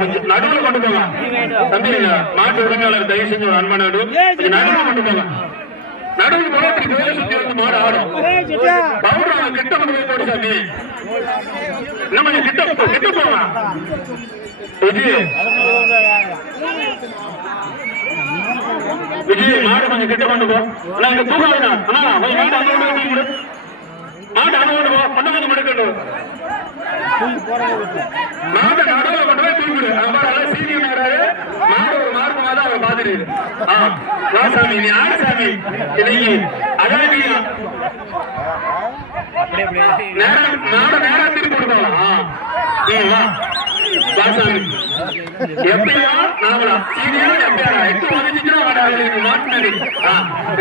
கொஞ்சம் நடுவில் கொண்டு போங்க தம்பி. மாட்டு உரிமையாளர் தயவு செஞ்சு ஒரு அன்பான நடுவில் கொண்டு போங்க. நடுவில் போல சுத்தி வந்து மாடு ஆடும். பவுடர் கிட்ட கொண்டு போய் போடு சாமி. இன்னும் கொஞ்சம் கிட்ட போங்க விஜய். மாடு கொஞ்சம் கிட்ட கொண்டு போ. இங்க தூக்காதுண்ணா. மாடு அனுபவம் மாடு அனுபவம் போ. பண்ண கொஞ்சம் மடுக்கட்டும். மாடு நடுவில் கொண்டு போய் தூக்கிடு. சீனியர் மாடு ஒரு மார்க்கமா தான் அவர் பாத்துட்டு. சாமி நீ ஆடு சாமி. இன்னைக்கு அதாவது நேரம் திருப்பி கொடுக்கலாம். எப்படியா நாங்களா சீனியர் எப்படியா எட்டு வந்துச்சுன்னா மாட்டினது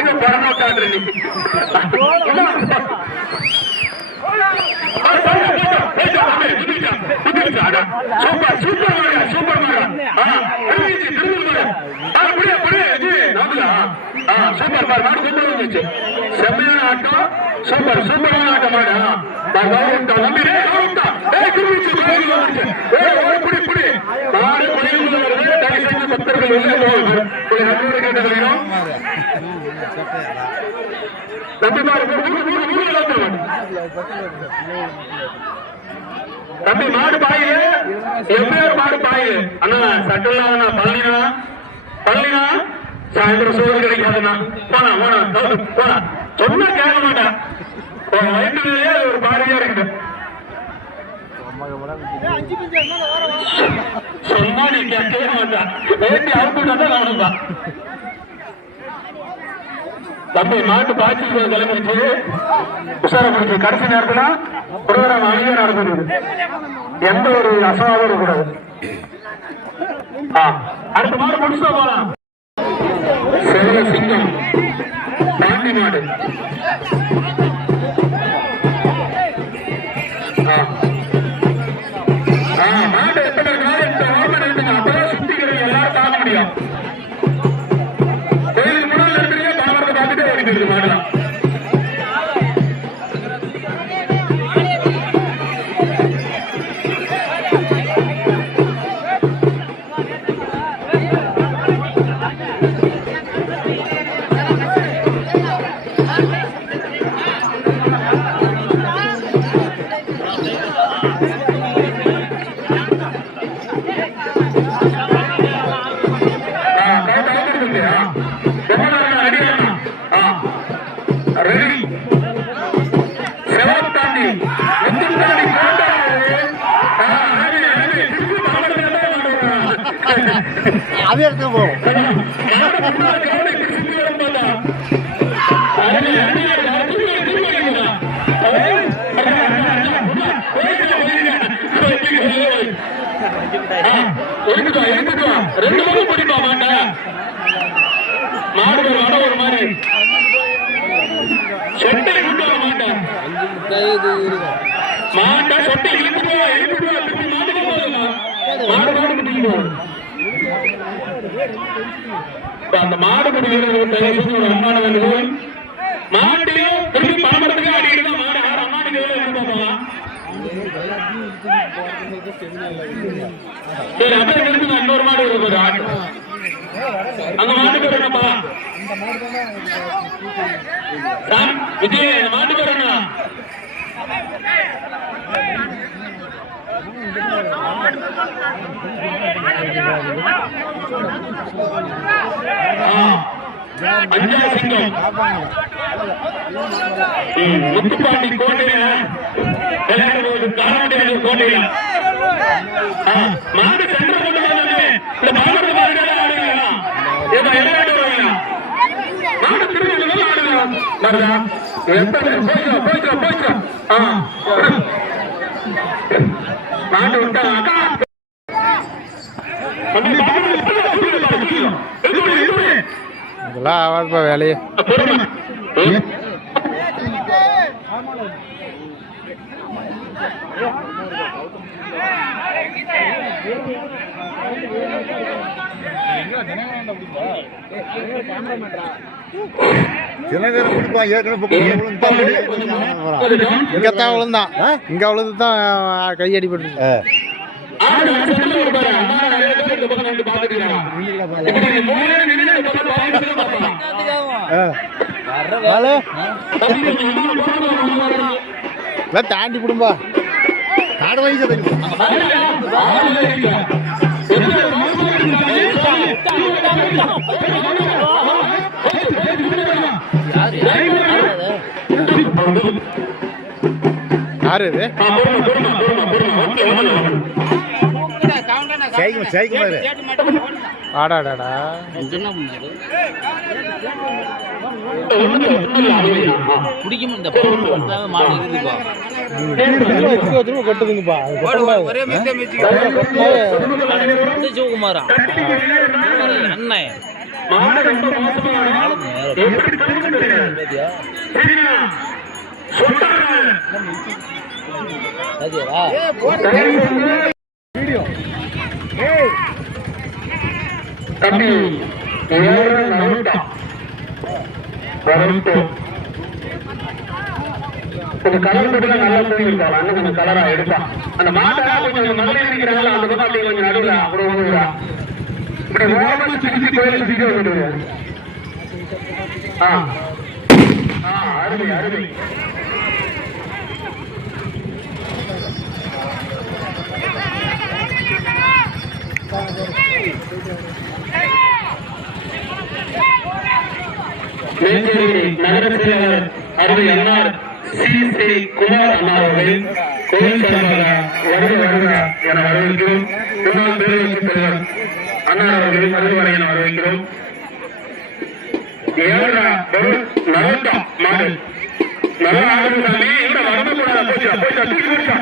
எங்க பரமாட்டாரு. சூப்பர் சூப்பர் சூப்பர் சூப்பர் மாடு கொண்டு வந்துச்சு. செம்மையான ஆட்டம். சூப்பர் சூப்பரான ஆட்டம் மாடு. நம்பி மாடு பக்தர்கள் கேட்டதையும் தம்பி மாடு பாயுது. எப்படியோ மாடு பாயுது. அண்ணா சட்டம்னா பழனினா சாயந்தரம் சோறு கிடைக்காதுண்ணா. போனா போனா சொன்னா கேட்க மாட்டேன். வயிற்றுலயே ஒரு பாடியா இருக்குது. சொன்னா நீ கேட்கவே மாட்டேன். வேண்டி அவுட்டு தான் நானும்பா. தம்பி மாட்டு பாய்ச்சி கிளம்பிடுச்சு. உஷாரப்படுத்தி கடைசி நேரத்துல புரோகிராம் அமைதியா நடந்துருது. எந்த ஒரு அசம்பாவும் இருக்கக்கூடாது. அடுத்த மாடு முடிச்சுட்டு போலாம். சேல சிங்கம் பாண்டி மாடு. மாடு எத்தனை அப்பதான் சுத்திக்கிறது எல்லாரும் பார்க்க முடியும். கோயில் முன்னாள் இருக்கிறீங்க பணத்தை பார்த்துட்டே ஓடிக்கிறது மாடுலாம். அது எடுத்து போவோம். ரெண்டு பக்கம் பிடிப்பா மாட்டா. மாடு ஒரு ஒரு மாதிரி சொட்டை கொண்டு வர மாட்டேன். மாட்டா சொட்டை இழுத்துட்டு மாடு மாடு பிடிக்கணும். அந்த மாடு பிடிக்கிறது ஒரு அன்பான வேண்டுகோள். மாட்டையும் திரும்பி பணமரத்துக்கு அடிக்கிறது மாடு அம்மானுக்கு எவ்வளவு போகலாம். சரி அப்படியே இருக்கு. இன்னொரு மாடு ஒரு ஆட்டு அந்த மாட்டுக்கு வரணும்ப்பா. விஜய் அந்த மாட்டுக்கு வரணும். அஞ்சா சிங்கம் முத்துப்பாண்டி கோட்டையில காரமண்டி கோட்டையில மாடு சென்ற கொண்டு வந்தது. இந்த பாமரத்து மாடு ஏதோ எல்லாரும் வருவீங்க. மாடு திரும்ப ஆடுங்க. போய்க்கிறோம் மாட்டு விட்டா இதெல்லாம் ஆகாதுப்பா வேலையே. தினகரன் பிடிப்பான் இங்கத்தான் விழுந்தான் இங்க விழுந்து தான் கையடிப்பட்டு தாண்டி விடும்பா காடு வயசு யாரு இது ஆடாடாடா கொட்டுதுங்கப்பா சிவகுமாரா அண்ணன் கொஞ்சம் கலர் போட்டு நல்லா போயிருக்காங்க அண்ணன் கொஞ்சம் கலரா எடுப்பான் அந்த மாட்டை கொஞ்சம் மகளிர் இருக்கிறாங்களா அந்த பக்கம் அப்படியே கொஞ்சம் நடுவில் அப்படி ஒண்ணுடா இப்படி ஓரமாக சுற்றி கோயில் சுற்றி வந்துடுங்க அருமை அருமை மேச்சேரி நகர செயலாளர் அருமை அன்னார் ஸ்ரீ குமார் அண்ணா அவர்கள் கோயில் சார்பாக வருக என வரவேற்கிறோம். முன்னாள் பேரவைத் தலைவர் அண்ணா அவர்கள் வருக என வரவேற்கிறோம். நலந்தா மாடு நல்லா ஆடுதாமே இந்த வரக்கூடாத போச்சா போச்சா தூக்கி போச்சா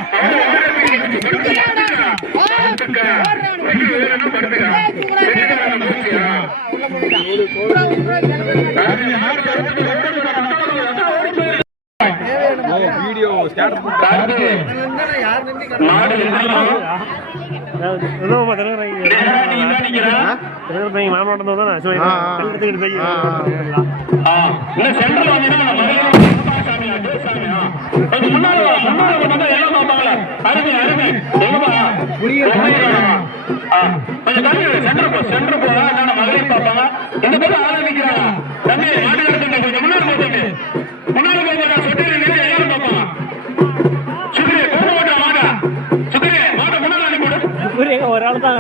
வீடியோ மகளிர் பார்ப்பாங்க இந்த பேர் ஆரம்பிக்கிறாங்க தம்பி கொஞ்சம் முன்னாடி போட்டு முன்னாடி போட்டு எல்லாரும் பார்ப்பாங்க சுக்ரே போட மாட்டா மாட்டா சுக்ரே மாட்டை முன்னாடி அனுப்பிவிடு ஒரு ஆள் தான்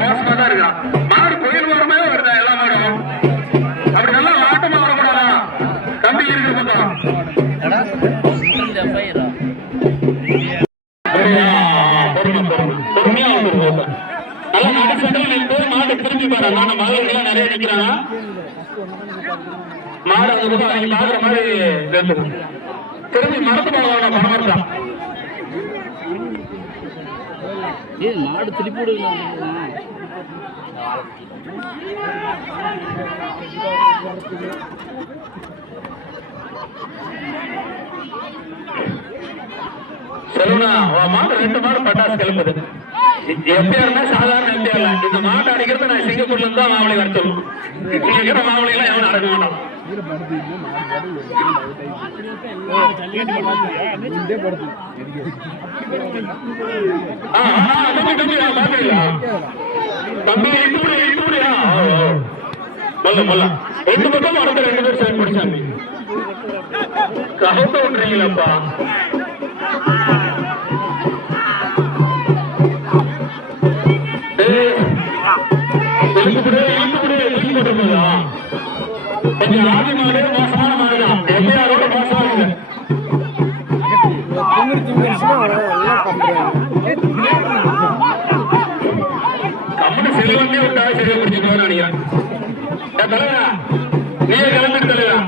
மோசமா தான் இருக்கான் மாடு கோயில் வரமே வருதா எல்லா மாடும் அப்படி நல்லா ஆட்டமா வரக்கூடாதா கம்பி இருக்கு மாடு திரும்பி பாரு மகளிர் நிறைய நிக்கிறாங்க மாடு அந்த பாக்குற மாதிரி திரும்பி மரத்து போவாங்க பணம் மாடு திருப்பி சொல்லுனா மாடு 2 மாடு பட்டாசு கிளம்புது எப்படியா சாதாரண இல்ல இந்த மாட்டை அடிக்கிறது நான் சிங்கப்பூர்ல இருந்து தான் மாவளை வர சொல்லுவோம் இருக்கிற மாவளை எல்லாம் எவனும் அடக்க மாட்டான் தம்பி இப்படியா ரெண்டு பக்கம் அடுத்த 2 பேர் சேர்ந்து படிச்சாங்க கவத்த விட்டுறீங்களாப்பா கொஞ்சம் ஆதி மாடு மோசமான மாடுதான் எப்பயாரோட மோசமான கம்மனு செல்வந்தே விட்டா சரியா பிடிச்சிட்டு நினைக்கிறேன் தலைவா நீயே கிளம்பிட்டு தலைவா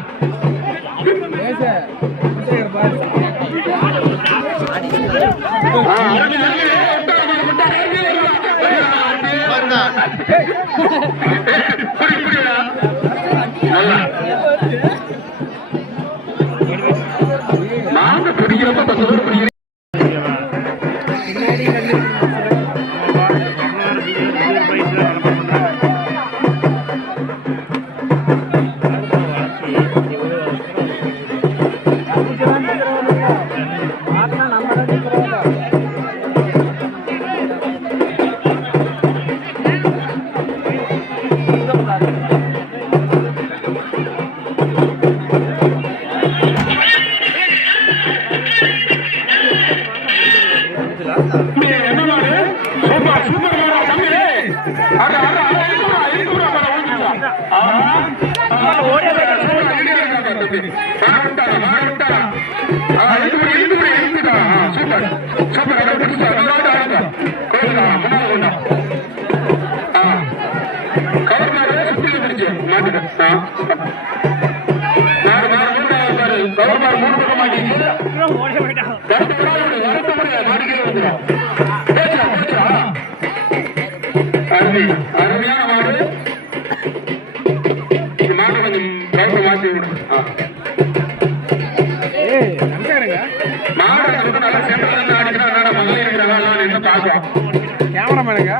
நாங்க பிடிக்கிறப்ப 10 பேர் பிடிக்கிறீங்க. என்ன மாடு? சூப்பர் சூப்பர் மாடா தம்பி. அட அட அட இருக்குடா மாடா ஓடிடா. ஓடிடா தம்பி. மாறுடா. இருக்குடா. சூப்பர் சூப்பர் அட புடிச்சா. மாடா. கோடா முன்னால கொண்டா. கவர் மாடு சுத்தி பிடிச்சு மாடு. மாடு பாரு. கவர் மாடு மூணு பக்கம் மாட்டிக்கிது. அருமையான மாடு. இந்த மாட்டை கொஞ்சம் கருப்பை மாற்றி விடு. மாடு நல்லா சென்டர்ல இருந்து அடிக்கிறா. மகளிர் இருக்கிற வேலை என்ன பார்க்கலாம். கேமராமேனுங்க